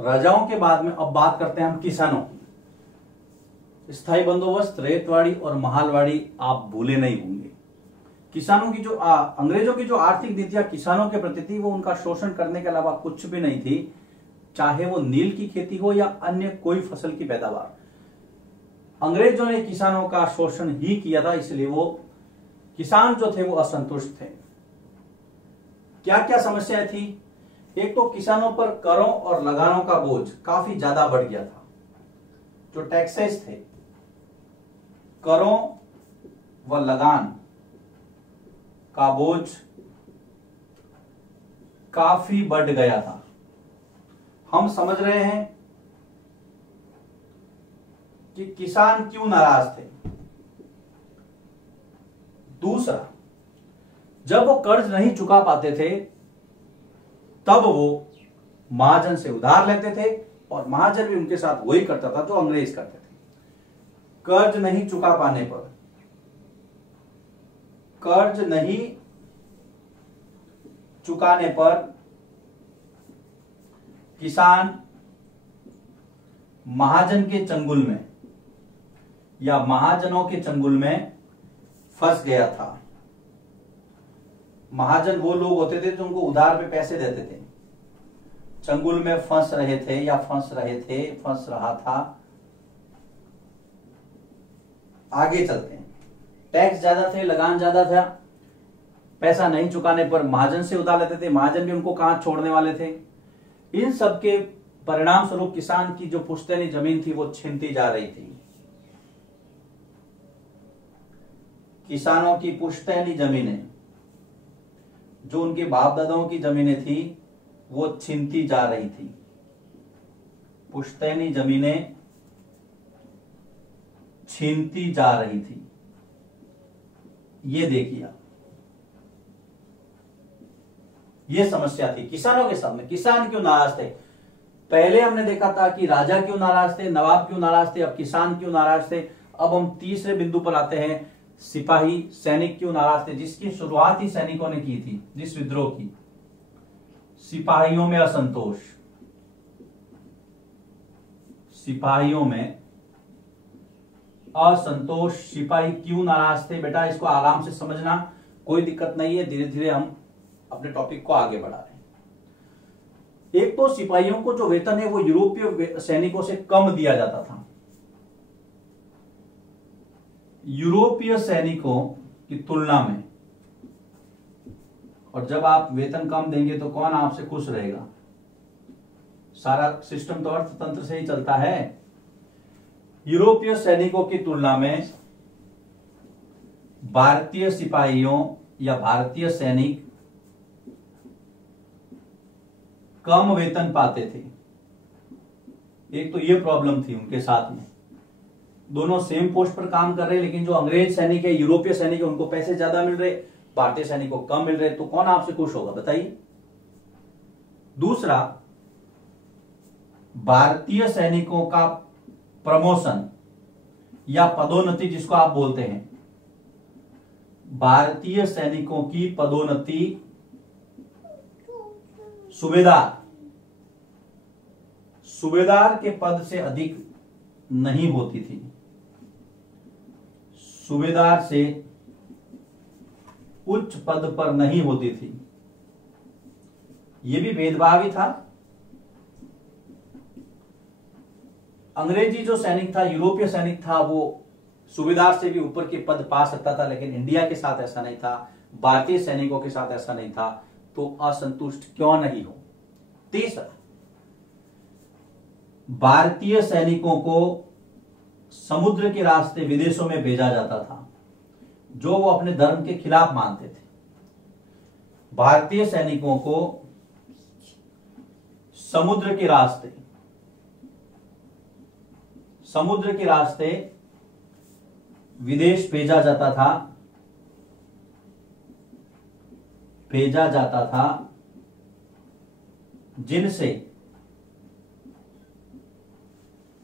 राजाओं के बाद में अब बात करते हैं हम किसानों की। स्थायी बंदोबस्त, रेतवाड़ी और महालवाड़ी आप भूले नहीं होंगे। किसानों की जो अंग्रेजों की जो आर्थिक नीतियां किसानों के प्रति थी वो उनका शोषण करने के अलावा कुछ भी नहीं थी, चाहे वो नील की खेती हो या अन्य कोई फसल की पैदावार। अंग्रेजों ने किसानों का शोषण ही किया था, इसलिए वो किसान जो थे वो असंतुष्ट थे। क्या क्या समस्याएं थी? एक तो किसानों पर करों और लगानों का बोझ काफी ज्यादा बढ़ गया था। जो टैक्सेस थे, करों व लगान का बोझ काफी बढ़ गया था। हम समझ रहे हैं कि किसान क्यों नाराज थे। दूसरा, जब वो कर्ज नहीं चुका पाते थे तब वो महाजन से उधार लेते थे और महाजन भी उनके साथ वही करता था जो अंग्रेज करते थे। कर्ज नहीं चुका पाने पर, कर्ज नहीं चुकाने पर किसान महाजन के चंगुल में या महाजनों के चंगुल में फंस गया था। महाजन वो लोग होते थे जो उनको उधार पे पैसे देते थे, चंगुल में फंस रहे थे या फंस रहा था। आगे चलते हैं। टैक्स ज्यादा थे, लगान ज्यादा था, पैसा नहीं चुकाने पर महाजन से उधार लेते थे, महाजन भी उनको कहां छोड़ने वाले थे। इन सब के परिणाम स्वरूप किसान की जो पुश्तैनी जमीन थी वो छीनती जा रही थी। किसानों की पुश्तैनी जमीनें, जो उनके बाप दादाओं की जमीनें थी, वो छीनती जा रही थी। पुश्तैनी जमीनें छीनती जा रही थी। ये देखिए, ये समस्या थी किसानों के सामने। किसान क्यों नाराज थे? पहले हमने देखा था कि राजा क्यों नाराज थे, नवाब क्यों नाराज थे, अब किसान क्यों नाराज थे। अब हम तीसरे बिंदु पर आते हैं, सिपाही सैनिक क्यों नाराज थे, जिसकी शुरुआत ही सैनिकों ने की थी, जिस विद्रोह की। सिपाहियों में असंतोष, सिपाहियों में असंतोष। सिपाही क्यों नाराज थे? बेटा इसको आराम से समझना, कोई दिक्कत नहीं है, धीरे धीरे हम अपने टॉपिक को आगे बढ़ा रहे हैं। एक तो सिपाहियों को जो वेतन है वो यूरोपीय सैनिकों से कम दिया जाता था। यूरोपीय सैनिकों की तुलना में। और जब आप वेतन कम देंगे तो कौन आपसे खुश रहेगा? सारा सिस्टम तो अर्थतंत्र से ही चलता है। यूरोपीय सैनिकों की तुलना में भारतीय सिपाहियों या भारतीय सैनिक कम वेतन पाते थे। एक तो ये प्रॉब्लम थी उनके साथ में। दोनों सेम पोस्ट पर काम कर रहे हैं, लेकिन जो अंग्रेज सैनिक है, यूरोपीय सैनिक है, उनको पैसे ज्यादा मिल रहे, भारतीय सैनिक को कम मिल रहे। तो कौन आपसे खुश होगा बताइए? दूसरा, भारतीय सैनिकों का प्रमोशन या पदोन्नति, जिसको आप बोलते हैं, भारतीय सैनिकों की पदोन्नति सूबेदार के पद से अधिक नहीं होती थी। सूबेदार से उच्च पद पर नहीं होती थी। यह भी भेदभाव ही था। अंग्रेजी जो सैनिक था, यूरोपीय सैनिक था, वो सूबेदार से भी ऊपर के पद पा सकता था, लेकिन इंडिया के साथ ऐसा नहीं था, भारतीय सैनिकों के साथ ऐसा नहीं था। तो असंतुष्ट क्यों नहीं हो? तीसरा, भारतीय सैनिकों को समुद्र के रास्ते विदेशों में भेजा जाता था, जो वो अपने धर्म के खिलाफ मानते थे। भारतीय सैनिकों को समुद्र के रास्ते विदेश भेजा जाता था,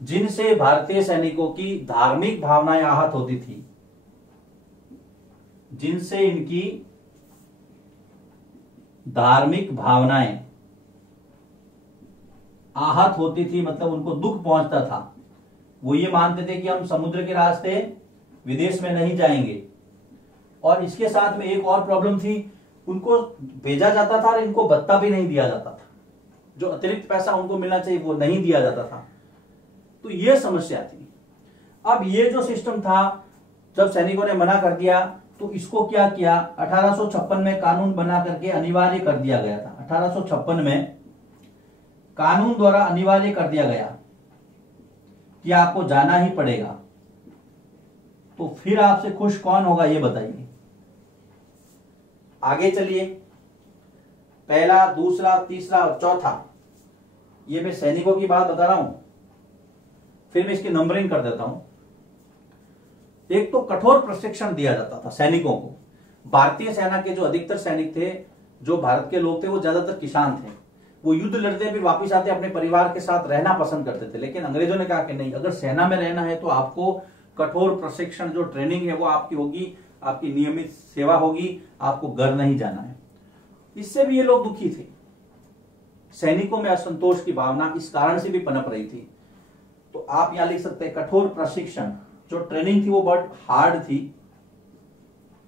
जिनसे भारतीय सैनिकों की धार्मिक भावनाएं आहत होती थी, जिनसे इनकी धार्मिक भावनाएं आहत होती थी, मतलब उनको दुख पहुंचता था। वो ये मानते थे कि हम समुद्र के रास्ते विदेश में नहीं जाएंगे। और इसके साथ में एक और प्रॉब्लम थी, उनको भेजा जाता था और इनको भत्ता भी नहीं दिया जाता था, जो अतिरिक्त पैसा उनको मिलना चाहिए वो नहीं दिया जाता था। तो ये समस्या थी। अब ये जो सिस्टम था, जब सैनिकों ने मना कर दिया तो इसको क्या किया, 1856 में कानून बना करके अनिवार्य कर दिया गया था। 1856 में कानून द्वारा अनिवार्य कर दिया गया कि आपको जाना ही पड़ेगा। तो फिर आपसे खुश कौन होगा ये बताइए। आगे चलिए, पहला, दूसरा, तीसरा और चौथा, ये मैं सैनिकों की बात बता रहा हूं, फिर मैं इसकी नंबरिंग कर देता हूं। एक तो कठोर प्रशिक्षण दिया जाता था सैनिकों को। भारतीय सेना के जो अधिकतर सैनिक थे, जो भारत के लोग थे, वो ज्यादातर किसान थे। वो युद्ध लड़ते फिर वापस आते अपने परिवार के साथ रहना पसंद करते थे। लेकिन अंग्रेजों ने कहा कि नहीं, अगर सेना में रहना है तो आपको कठोर प्रशिक्षण, जो ट्रेनिंग है वो आपकी होगी, आपकी नियमित सेवा होगी, आपको घर नहीं जाना है। इससे भी ये लोग दुखी थे। सैनिकों में असंतोष की भावना इस कारण से भी पनप रही थी। तो आप यहां लिख सकते हैं कठोर प्रशिक्षण, जो ट्रेनिंग थी वो बहुत हार्ड थी।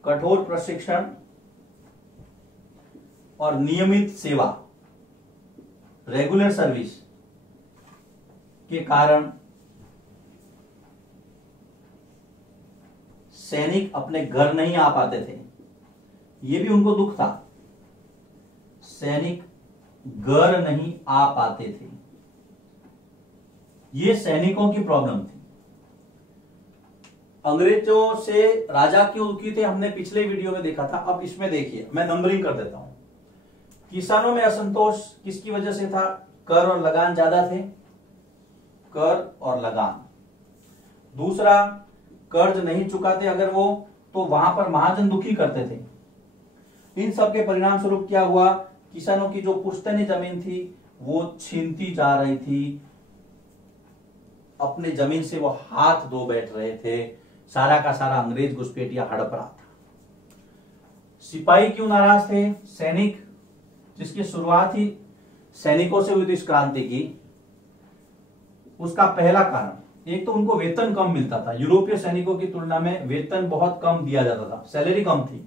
कठोर प्रशिक्षण और नियमित सेवा, रेगुलर सर्विस के कारण सैनिक अपने घर नहीं आ पाते थे। ये भी उनको दुख था, सैनिक घर नहीं आ पाते थे। ये सैनिकों की प्रॉब्लम थी। अंग्रेजों से राजा क्यों दुखी थे हमने पिछले वीडियो में देखा था। अब इसमें देखिए, मैं नंबरिंग कर देता हूं। किसानों में असंतोष किसकी वजह से था, कर और लगान ज्यादा थे, कर और लगान। दूसरा, कर्ज नहीं चुकाते अगर वो, तो वहां पर महाजन दुखी करते थे। इन सब के परिणाम स्वरूप क्या हुआ, किसानों की जो पुश्तैनी जमीन थी वो छीनती जा रही थी। अपनी जमीन से वो हाथ धो बैठ रहे थे। सारा का सारा अंग्रेज घुसपैठिया हड़प रहा था। सिपाही क्यों नाराज थे, सैनिक, जिसकी शुरुआत ही सैनिकों से हुई थी इस क्रांति की, उसका पहला कारण, एक तो उनको वेतन कम मिलता था। यूरोपीय सैनिकों की तुलना में वेतन बहुत कम दिया जाता था, सैलरी कम थी।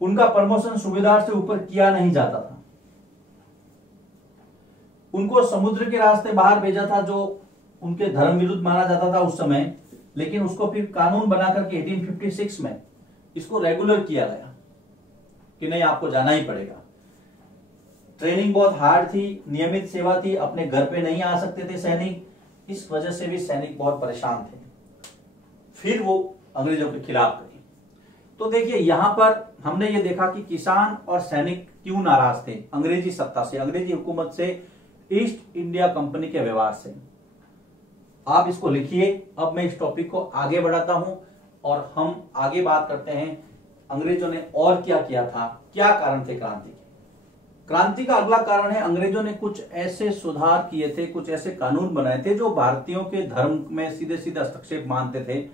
उनका प्रमोशन सूबेदार से ऊपर किया नहीं जाता था। उनको समुद्र के रास्ते बाहर भेजा था, जो उनके धर्म विरुद्ध माना जाता था उस समय। लेकिन उसको फिर कानून बनाकर के 1856 में इसको रेगुलर किया गया कि नहीं, आपको जाना ही पड़ेगा। ट्रेनिंग बहुत हार्ड थी, नियमित सेवा थी, अपने घर पे नहीं आ सकते थे सैनिक। इस वजह से भी सैनिक बहुत परेशान थे। फिर वो अंग्रेजों के खिलाफ गए। तो देखिए, यहां पर हमने ये देखा कि किसान और सैनिक क्यों नाराज थे अंग्रेजी सत्ता से, अंग्रेजी हुकूमत से, ईस्ट इंडिया कंपनी के व्यवहार से। आप इसको लिखिए। अब मैं इस टॉपिक को आगे बढ़ाता हूं और हम आगे बात करते हैं अंग्रेजों ने और क्या किया था, क्या कारण थे क्रांति के। क्रांति का अगला कारण है, अंग्रेजों ने कुछ ऐसे सुधार किए थे, कुछ ऐसे कानून बनाए थे जो भारतीयों के धर्म में सीधे सीधे हस्तक्षेप मानते थे,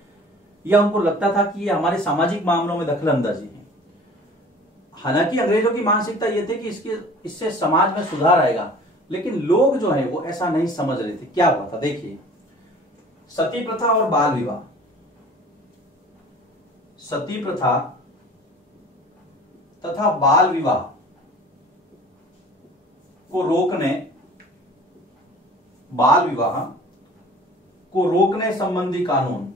या उनको लगता था कि ये हमारे सामाजिक मामलों में दखल अंदाजी है। हालांकि अंग्रेजों की मानसिकता ये थी कि इससे समाज में सुधार आएगा, लेकिन लोग जो है वो ऐसा नहीं समझ रहे थे। क्या हुआ था देखिए, सती प्रथा और बाल विवाह। सती प्रथा तथा बाल विवाह को रोकने, बाल विवाह को रोकने संबंधी कानून,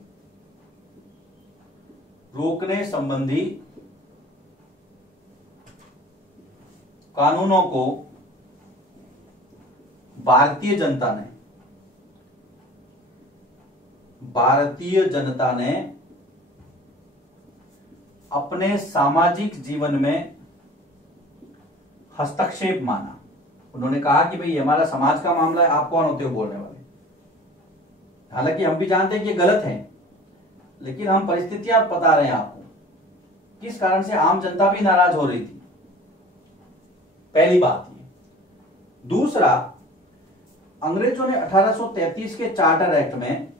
रोकने संबंधी कानूनों को भारतीय जनता ने अपने सामाजिक जीवन में हस्तक्षेप माना। उन्होंने कहा कि भाई हमारा समाज का मामला है, आप कौन होते हो बोलने वाले। हालांकि हम भी जानते हैं कि ये गलत है, लेकिन हम परिस्थितियां बता रहे हैं आपको किस कारण से आम जनता भी नाराज हो रही थी। पहली बात ये। दूसरा, अंग्रेजों ने 1833 के चार्टर एक्ट में,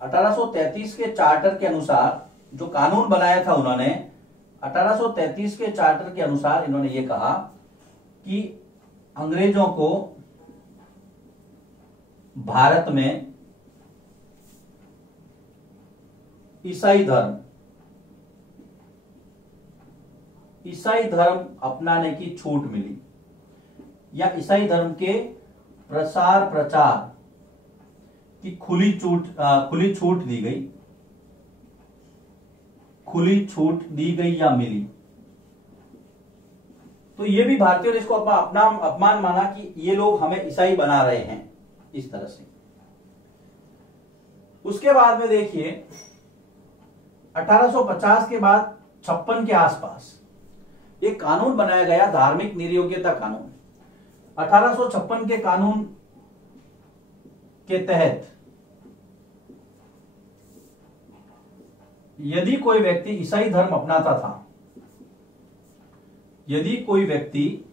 1833 के चार्टर के अनुसार जो कानून बनाया था उन्होंने, 1833 के चार्टर के अनुसार इन्होंने ये कहा कि अंग्रेजों को भारत में ईसाई धर्म अपनाने की छूट मिली, या ईसाई धर्म के प्रसार प्रचार की खुली छूट दी गई या मिली। तो ये भी भारतीयों ने इसको अपना अपमान माना कि ये लोग हमें ईसाई बना रहे हैं, इस तरह से। उसके बाद में देखिए 1850 के बाद 56 के आसपास एक कानून बनाया गया, धार्मिक निर्योग्यता कानून। 1856 के कानून के तहत यदि कोई व्यक्ति ईसाई धर्म अपनाता था, यदि कोई व्यक्ति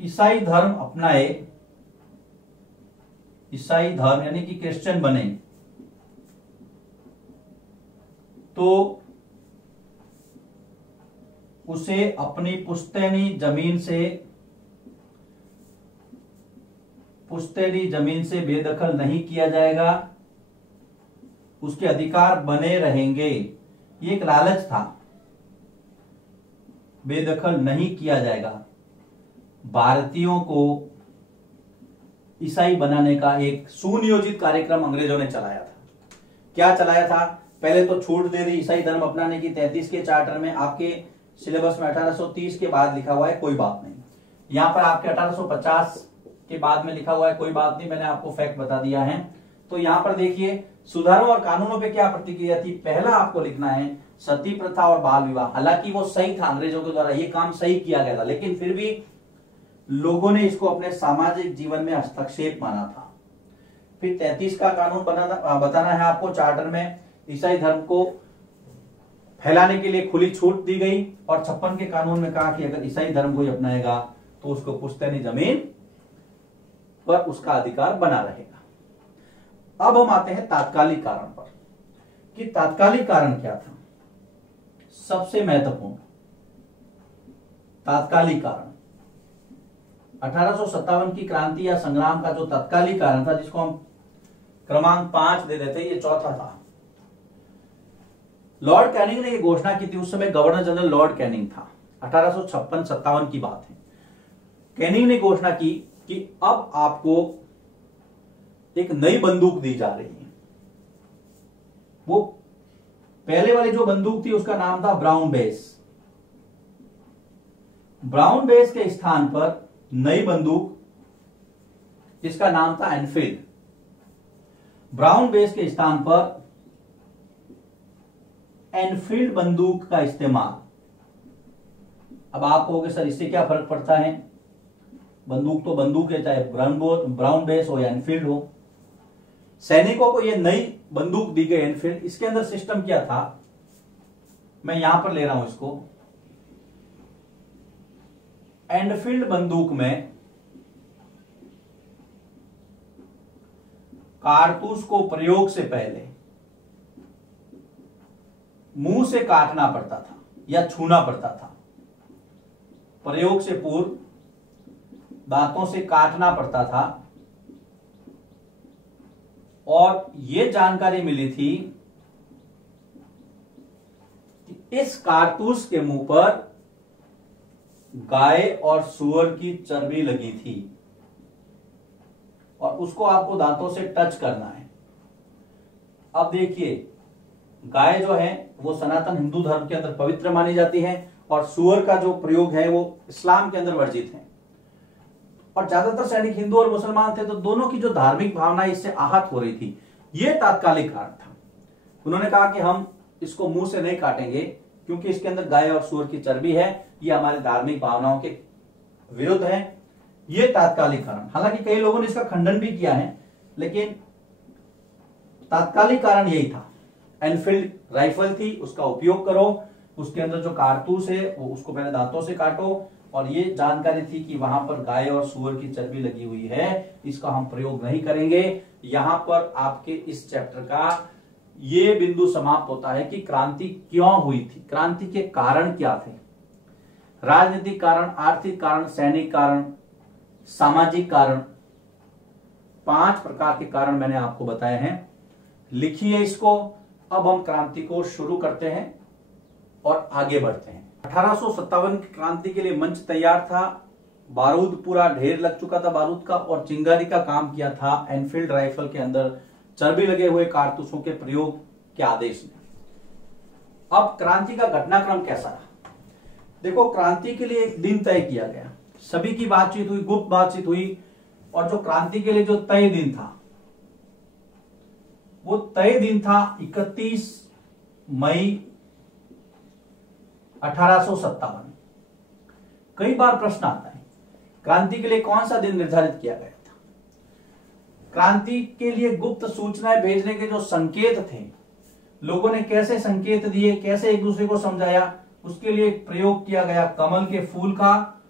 ईसाई धर्म अपनाए, ईसाई धर्म यानी कि क्रिश्चियन बने, तो उसे अपनी पुश्तैनी जमीन से बेदखल नहीं किया जाएगा, उसके अधिकार बने रहेंगे। ये एक लालच था, बेदखल नहीं किया जाएगा। भारतीयों को ईसाई बनाने का एक सुनियोजित कार्यक्रम अंग्रेजों ने चलाया था। क्या चलाया था? पहले तो छूट दे दी ईसाई धर्म अपनाने की। 33 के चार्टर में आपके सिलेबस में 1830 के बाद लिखा हुआ है, कोई बात नहीं। यहां पर आपके 1850 के बाद में लिखा हुआ है, कोई बात नहीं, मैंने आपको फैक्ट बता दिया है। तो यहां पर देखिए सुधारों और कानूनों पे क्या प्रतिक्रिया थी। पहला आपको लिखना है सती प्रथा और बाल विवाह। हालांकि वो सही था, अंग्रेजों के द्वारा ये काम सही किया गया था, लेकिन फिर भी लोगों ने इसको अपने सामाजिक जीवन में हस्तक्षेप माना था। फिर 33 का कानून बताना है आपको चार्टर में, ईसाई धर्म को फैलाने के लिए खुली छूट दी गई। और 56 के कानून में कहा कि अगर ईसाई धर्म कोई अपनाएगा तो उसको पुश्तैनी जमीन पर उसका अधिकार बना रहेगा। अब हम आते हैं तात्कालिक कारण पर, कि तात्कालिक कारण क्या था। सबसे महत्वपूर्ण तात्कालिक कारण 1857 की क्रांति या संग्राम का जो तात्कालिक कारण था, जिसको हम क्रमांक 5 दे देते, ये चौथा था। लॉर्ड कैनिंग ने ये घोषणा की थी। उस समय गवर्नर जनरल लॉर्ड कैनिंग था। 1856-57 की बात है। कैनिंग ने घोषणा की कि अब आपको एक नई बंदूक दी जा रही है। वो पहले वाली जो बंदूक थी उसका नाम था ब्राउन बेस। ब्राउन बेस के स्थान पर नई बंदूक जिसका नाम था एनफील्ड। ब्राउन बेस के स्थान पर एनफील्ड बंदूक का इस्तेमाल। अब आप कहोगे सर इससे क्या फर्क पड़ता है, बंदूक तो बंदूक है, चाहे ब्राउन बेस हो या एनफील्ड हो। सैनिकों को यह नई बंदूक दी गई एनफील्ड। इसके अंदर सिस्टम क्या था, मैं यहां पर ले रहा हूं इसको। एनफील्ड बंदूक में कारतूस को प्रयोग से पहले मुंह से काटना पड़ता था या छूना पड़ता था। प्रयोग से पूर्व दांतों से काटना पड़ता था। और यह जानकारी मिली थी कि इस कारतूस के मुंह पर गाय और सूअर की चर्बी लगी थी और उसको आपको दांतों से टच करना है। अब देखिए, गाय जो है वो सनातन हिंदू धर्म के अंदर पवित्र मानी जाती है और सूअर का जो प्रयोग है वो इस्लाम के अंदर वर्जित है। और ज्यादातर सैनिक हिंदू और मुसलमान थे, तो दोनों की जो धार्मिक भावना इससे आहत हो रही थी। यह तात्कालिक कारण था। उन्होंने कहा कि हम इसको मुंह से नहीं काटेंगे क्योंकि इसके अंदर गाय और सूअर की चर्बी है, ये हमारी धार्मिक भावनाओं के विरुद्ध है। यह तात्कालिक कारण। हालांकि कई लोगों ने इसका खंडन भी किया है, लेकिन तात्कालिक कारण यही था। एनफील्ड राइफल थी, उसका उपयोग करो, उसके अंदर जो कारतूस है वो उसको पहले दांतों से काटो। और ये जानकारी थी कि वहां पर गाय और सूअर की चर्बी लगी हुई है, इसका हम प्रयोग नहीं करेंगे। यहां पर आपके इस चैप्टर का ये बिंदु समाप्त होता है कि क्रांति क्यों हुई थी, क्रांति के कारण क्या थे। राजनीतिक कारण, आर्थिक कारण, सैनिक कारण, सामाजिक कारण, 5 प्रकार के कारण मैंने आपको बताए हैं। लिखिए इसको। अब हम क्रांति को शुरू करते हैं और आगे बढ़ते हैं। 1857 की क्रांति के लिए मंच तैयार था। बारूद पूरा ढेर लग चुका था बारूद का, और चिंगारी का काम किया था एनफील्ड राइफल के अंदर चर्बी लगे हुए कारतूसों के प्रयोग के आदेश ने। अब क्रांति का घटनाक्रम कैसा रहा? देखो, क्रांति के लिए एक दिन तय किया गया, सभी की बातचीत हुई, गुप्त बातचीत हुई, और जो क्रांति के लिए जो तय दिन था वो तय दिन था 31 मई 1857। कई बार प्रश्न आता है, क्रांति के लिए कौन सा दिन निर्धारित किया गया था? क्रांति के लिए गुप्त सूचनाएं भेजने के जो संकेत थे, लोगों ने कैसे संकेत दिए, कैसे एक दूसरे को समझाया, उसके लिए प्रयोग किया गया कमल के फूल का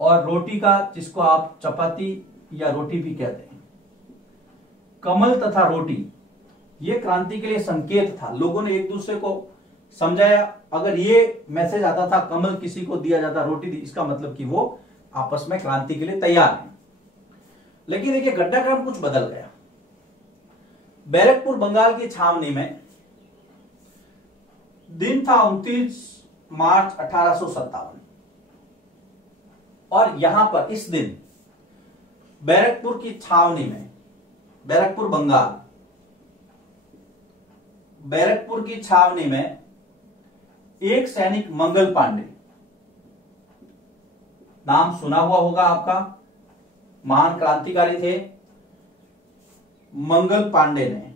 और रोटी का, जिसको आप चपाती या रोटी भी कहते हैं। कमल तथा रोटी, ये क्रांति के लिए संकेत था। लोगों ने एक दूसरे को समझाया। अगर ये मैसेज आता था कमल किसी को दिया जाता, रोटी दी, इसका मतलब कि वो आपस में क्रांति के लिए तैयार हैं। लेकिन देखिए, घटनाक्रम कुछ बदल गया। बैरकपुर बंगाल की छावनी में दिन था 29 मार्च 1857, और यहां पर इस दिन बैरकपुर की छावनी में, बैरकपुर बंगाल, बैरकपुर की छावनी में एक सैनिक मंगल पांडे, नाम सुना हुआ होगा आपका, महान क्रांतिकारी थे। मंगल पांडे ने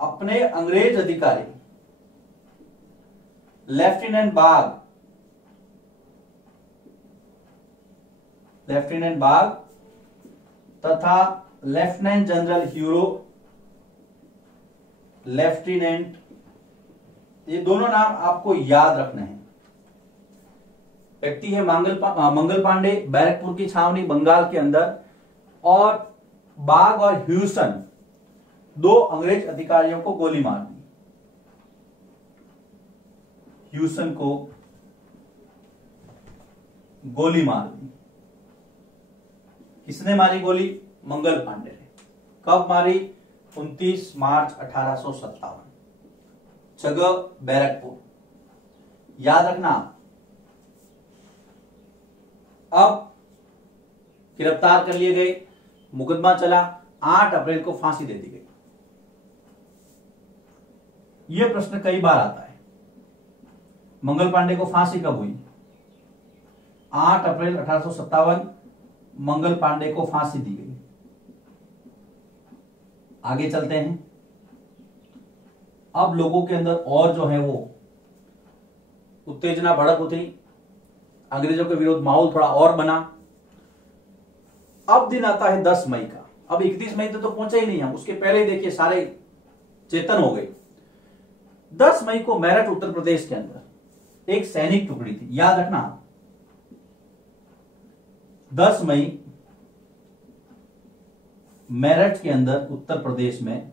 अपने अंग्रेज अधिकारी लेफ्टिनेंट बाग तथा लेफ्टिनेंट जनरल ह्यूरो, लेफ्टिनेंट, ये दोनों नाम आपको याद रखने हैं। व्यक्ति है मंगल पांडे, बैरकपुर की छावनी बंगाल के अंदर, और बाग और ह्यूसन, 2 अंग्रेज अधिकारियों को गोली मार दी। ह्यूसन को गोली मार दी। किसने मारी गोली? मंगल पांडे ने। कब मारी? 29 मार्च 1857, जगह बैरकपुर। याद रखना। अब गिरफ्तार कर लिए गए, मुकदमा चला, 8 अप्रैल को फांसी दे दी गई। यह प्रश्न कई बार आता है, मंगल पांडे को फांसी कब हुई? 8 अप्रैल 1857 मंगल पांडे को फांसी दी गई। आगे चलते हैं। अब लोगों के अंदर और जो है वो उत्तेजना भड़क उतरी, अंग्रेजों के विरोध माहौल थोड़ा और बना। अब दिन आता है 10 मई का। अब 31 मई तक तो पहुंचे ही नहीं हम, उसके पहले ही देखिए सारे चेतन हो गए। 10 मई को मेरठ उत्तर प्रदेश के अंदर एक सैनिक टुकड़ी थी, याद रखना। 10 मई मेरठ के अंदर उत्तर प्रदेश में,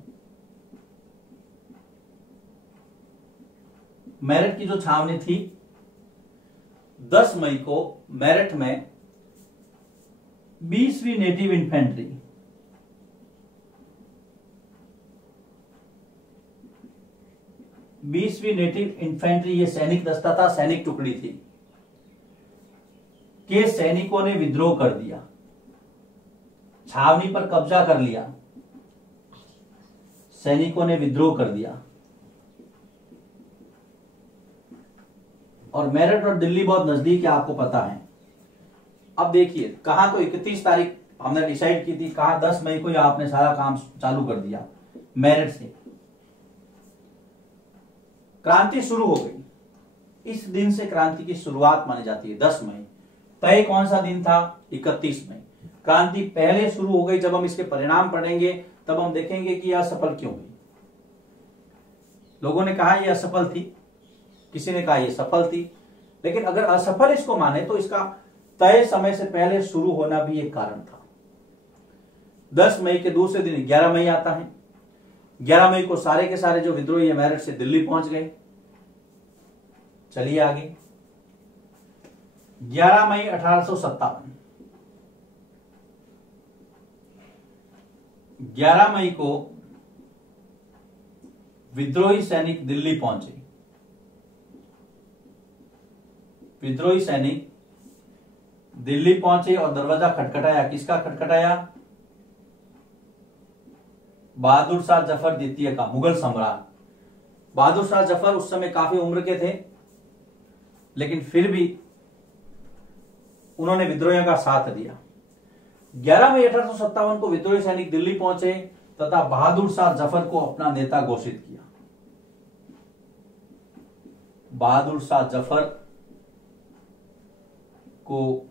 मेरठ की जो छावनी थी, 10 मई को मेरठ में 20वीं नेटिव इन्फेंट्री, ये सैनिक दस्ता था, सैनिक टुकड़ी थी, के सैनिकों ने विद्रोह कर दिया, छावनी पर कब्जा कर लिया, सैनिकों ने विद्रोह कर दिया। और मेरठ और दिल्ली बहुत नजदीक है, आपको पता है। अब देखिए, कहां तो 31 तारीख हमने डिसाइड की थी, कहा 10 मई को या आपने सारा काम चालू कर दिया मेरठ से। क्रांति शुरू हो गई। इस दिन से क्रांति की शुरुआत मानी जाती है, 10 मई। तय कौन सा दिन था? 31 मई। क्रांति पहले शुरू हो गई। जब हम इसके परिणाम पढ़ेंगे तब हम देखेंगे कि यह असफल क्यों हुई। लोगों ने कहा यह असफल थी, किसी ने कहा यह सफल थी। लेकिन अगर असफल इसको माने तो इसका तय समय से पहले शुरू होना भी एक कारण था। 10 मई के दूसरे दिन 11 मई आता है। 11 मई को सारे के सारे जो विद्रोही मेरठ से दिल्ली पहुंच गए। चलिए आगे। 11 मई 1857, 11 मई को विद्रोही सैनिक दिल्ली पहुंचे। विद्रोही सैनिक दिल्ली पहुंचे और दरवाजा खटखटाया। किसका खटखटाया? बहादुर शाह जफर द्वितीय का, मुगल सम्राट। बहादुर शाह जफर उस समय काफी उम्र के थे, लेकिन फिर भी उन्होंने विद्रोहियों का साथ दिया। 11 मई 1857 को विद्रोही सैनिक दिल्ली पहुंचे तथा बहादुर शाह जफर को अपना नेता घोषित किया। बहादुर शाह जफर को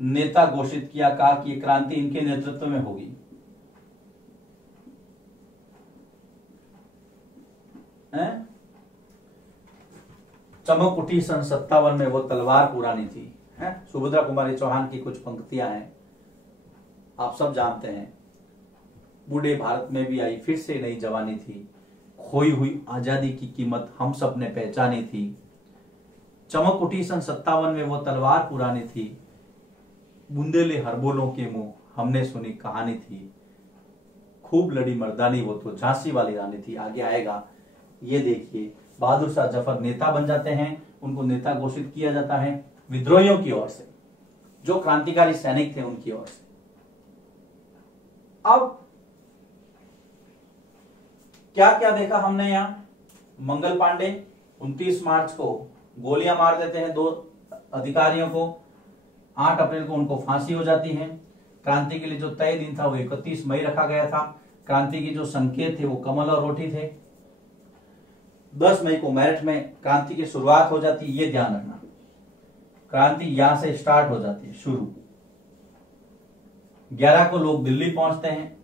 नेता घोषित किया, कहा कि ये क्रांति इनके नेतृत्व में होगी। चमक उठी सन 57 में वो तलवार पुरानी थी। सुभद्रा कुमारी चौहान की कुछ पंक्तियां हैं, आप सब जानते हैं। बूढ़े भारत में भी आई फिर से नई जवानी थी, खोई हुई आजादी की कीमत हम सब ने पहचानी थी। चमक उठी सन 57 में वो तलवार पुरानी थी, बुंदेले हरबोलों के मुंह हमने सुनी कहानी थी। खूब लड़ी मर्दानी वो तो झांसी वाली रानी थी। आगे आएगा, ये देखिए बहादुर शाह जफर नेता बन जाते हैं, उनको नेता घोषित किया जाता है विद्रोहियों की ओर से, जो क्रांतिकारी सैनिक थे उनकी ओर से। अब क्या क्या देखा हमने यहां? मंगल पांडे 29 मार्च को गोलियां मार देते हैं 2 अधिकारियों को। 8 अप्रैल को उनको फांसी हो जाती है। क्रांति के लिए जो तय दिन था वो 31 मई रखा गया था। क्रांति की जो संकेत थे वो कमल और रोटी थे। 10 मई को मेरठ में क्रांति की शुरुआत हो जाती है, ये ध्यान रखना। क्रांति यहां से स्टार्ट हो जाती है, शुरू। 11 को लोग दिल्ली पहुंचते हैं,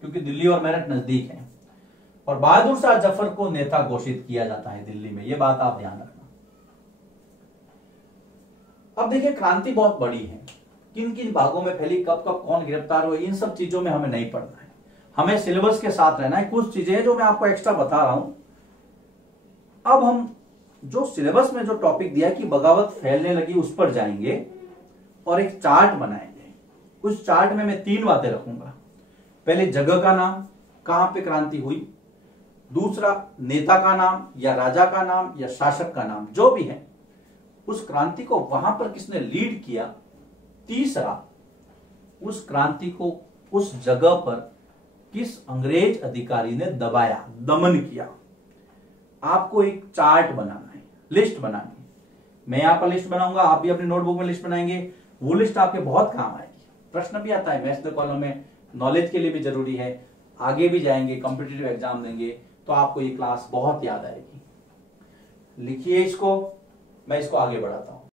क्योंकि दिल्ली और मेरठ नजदीक हैं, और बहादुर शाह जफर को नेता घोषित किया जाता है दिल्ली में। यह बात आप ध्यान रखना। अब देखिए, क्रांति बहुत बड़ी है, किन किन भागों में फैली, कब कब कौन गिरफ्तार हुए, इन सब चीजों में हमें नहीं पढ़ना है। हमें सिलेबस के साथ रहना है। कुछ चीजें हैं जो मैं आपको एक्स्ट्रा बता रहा हूं। अब हम जो सिलेबस में जो टॉपिक दिया है कि बगावत फैलने लगी, उस पर जाएंगे और एक चार्ट बनाएंगे। उस चार्ट में मैं 3 बातें रखूंगा। पहले जगह का नाम, कहां पे क्रांति हुई। दूसरा, नेता का नाम या राजा का नाम या शासक का नाम, जो भी है, उस क्रांति को वहां पर किसने लीड किया। तीसरा, उस क्रांति को उस जगह पर किस अंग्रेज अधिकारी ने दबाया, दमन किया। आपको एक चार्ट बनाना है, लिस्ट बनानी है। मैं यहां पर लिस्ट बनाऊंगा, आप भी अपनी नोटबुक में लिस्ट बनाएंगे। वो लिस्ट आपके बहुत काम आएगी। प्रश्न भी आता है मैथ्स द कॉलम में, नॉलेज के लिए भी जरूरी है। आगे भी जाएंगे, कॉम्पिटिटिव एग्जाम देंगे तो आपको ये क्लास बहुत याद आएगी। लिखिए इसको, मैं इसको आगे बढ़ाता हूं।